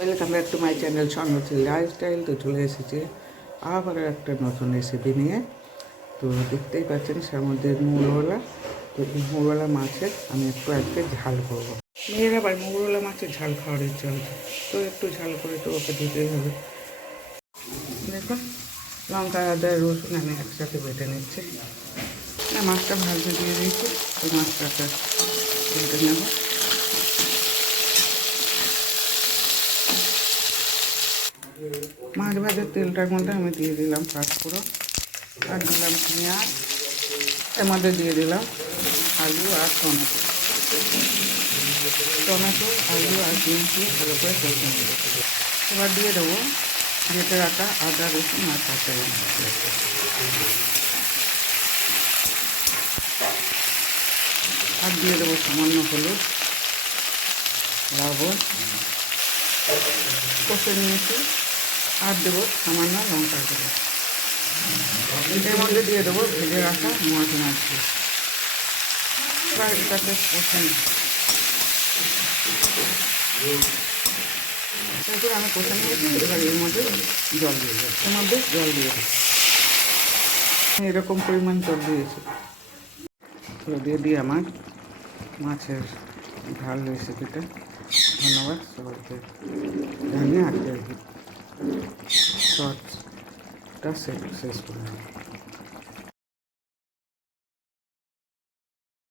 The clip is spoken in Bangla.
Welcome back to my channel সন্ন্যতি লাইফস্টাইল। তো চলে এসেছে আবারও একটা নতুন রেসিপি নিয়ে। তো দেখতেই পাচ্ছেন সামুদ্রিক মৌরলা। তো এই মৌরলা মাছের আমি একটু আজকে ঝাল করবো। মেয়ের আবার মৌরলা মাছের ঝাল খাওয়ার ইচ্ছা হচ্ছে, তো একটু ঝাল করে তো ওকে দিতেই হবে। দেখুন, লঙ্কা আদা রসুন আমি একসাথে বেটে নিচ্ছি। মাছটা ভাজতে দিয়ে দিয়েছি, তো মাছটাকে বেটে নেব। মাছ ভাজার তেলটার মধ্যে আমি দিয়ে দিলাম পাঁচফোড়ন, আর দিলাম পেঁয়াজ, এর মধ্যে দিয়ে দিলাম আলু আর টমেটো আলু আর ডিম দিয়ে ভালো করে কষে নেব। এবার দিয়ে দেবো বেটে রাখা আদা রসুন আর কাঁচা লঙ্কা, আর দিয়ে দেবো সামান্য হলুদ লবণ, কষে নিয়েছি। আর দেবো সামান্য লঙ্কার গুঁড়ো। এর মধ্যে দিয়ে দেবো ভেজে রাখা মাছ দিয়ে। এবার এটাকে কষে নিই। তারপর আমি কষে নিয়েছি। এবার এর মধ্যে জল দিয়ে দেবো, জল দিয়ে দেবো। এরকম পরিমাণ জল দিয়েছি। তো দিয়ে দিই আমার মাছের ঝাল রেসিপিটা। ধন্যবাদ সবাইকে জানিয়ে আজকে শর্টসটা শেষ করলাম।